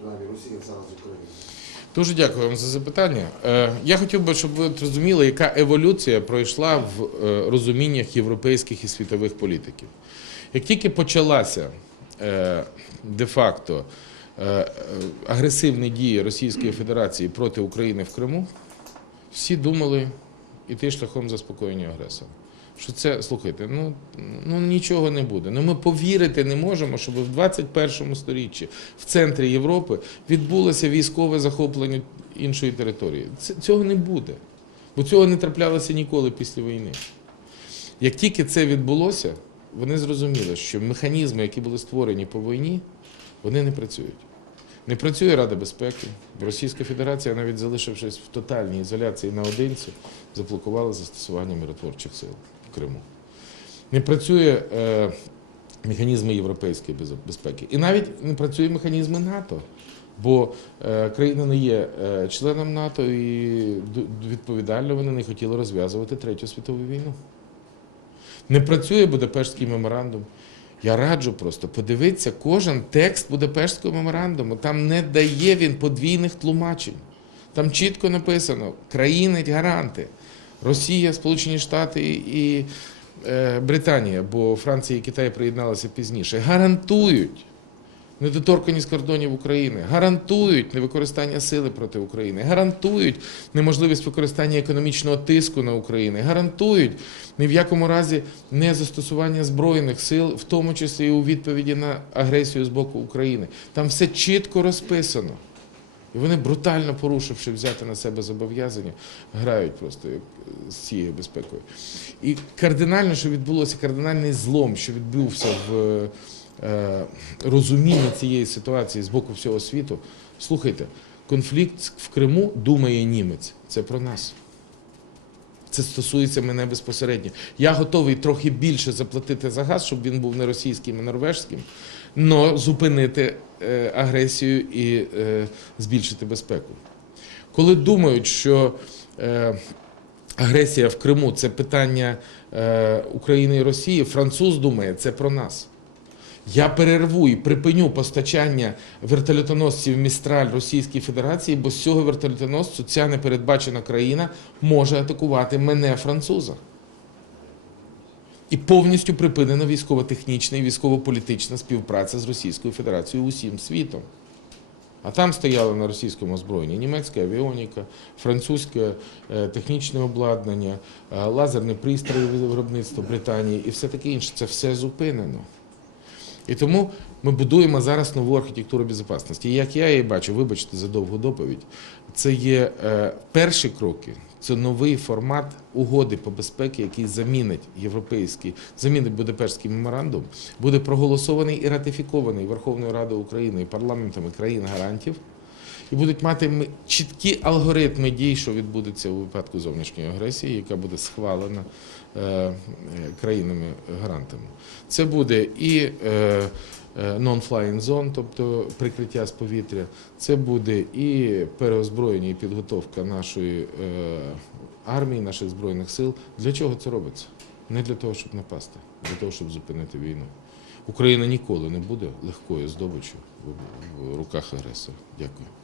принаймні Росія зараз в Україні? Дуже дякую вам за запитання. Е, Я хотів би, щоб ви розуміли, яка еволюція пройшла в е, розуміннях європейських і світових політиків. Як тільки почалася е, де-факто агресивні дії Російської Федерації проти України в Криму, всі думали йти шляхом заспокоєння агресора. Що це, слухайте, ну, ну нічого не буде. Ну ми повірити не можемо, щоб в 21 сторіччі в центрі Європи відбулося військове захоплення іншої території. Цього не буде. Бо цього не траплялося ніколи після війни. Як тільки це відбулося, вони зрозуміли, що механізми, які були створені по війні, вони не працюють. Не працює Рада безпеки. Російська Федерація, навіть залишившись в тотальній ізоляції наодинці, заблокувала застосування миротворчих сил в Криму. Не працює е, механізми європейської безпеки. І навіть не працює механізми НАТО. Бо е, країна не є е, членом НАТО і відповідально вони не хотіли розв'язувати Третю світову війну. Не працює Будапештський меморандум. Я раджу просто подивитися кожен текст Будапештського меморандуму. Там не дає він подвійних тлумачень. Там чітко написано: країни-гаранти, Росія, Сполучені Штати і, е, Британія, бо Франція і Китай приєдналися пізніше, гарантують недоторканість кордонів України, гарантують невикористання сили проти України, гарантують неможливість використання економічного тиску на Україну, гарантують ні в якому разі не застосування збройних сил, в тому числі і у відповіді на агресію з боку України. Там все чітко розписано. І вони брутально порушивши взяти на себе зобов'язання, грають просто з цією безпекою. І кардинально, що відбулося, кардинальний злом, що відбувся в е, розумінні цієї ситуації з боку всього світу. Слухайте, конфлікт в Криму думає німець. Це про нас. Це стосується мене безпосередньо. Я готовий трохи більше заплатити за газ, щоб він був не російським, а норвежським, але зупинити агресію і е, збільшити безпеку. Коли думають, що е, агресія в Криму це питання е, України і Росії, француз думає, це про нас. Я перерву і припиню постачання вертольотоносців Містраль Російській Федерації, бо з цього вертольотоносцю ця непередбачена країна може атакувати мене, француза. І повністю припинена військово-технічна і військово-політична співпраця з Російською Федерацією усім світом. А там стояло на російському озброєнні німецька авіоніка, французьке е, технічне обладнання, е, лазерні пристрої виробництва Британії і все таке інше. Це все зупинено. І тому ми будуємо зараз нову архітектуру безпечності. І як я її бачу, вибачте за довгу доповідь, це є е, перші кроки, це новий формат угоди по безпеці, який замінить європейський, замінить Будапештський меморандум, буде проголосований і ратифікований Верховною Радою України і парламентами країн-гарантів. І будуть мати чіткі алгоритми дій, що відбудеться у випадку зовнішньої агресії, яка буде схвалена е, е, країнами-гарантами. Це буде і е, non-flying zone, тобто прикриття з повітря, це буде і переозброєння і підготовка нашої е, армії, наших збройних сил. Для чого це робиться? Не для того, щоб напасти, для того, щоб зупинити війну. Україна ніколи не буде легкою здобиччю в руках агресора. Дякую.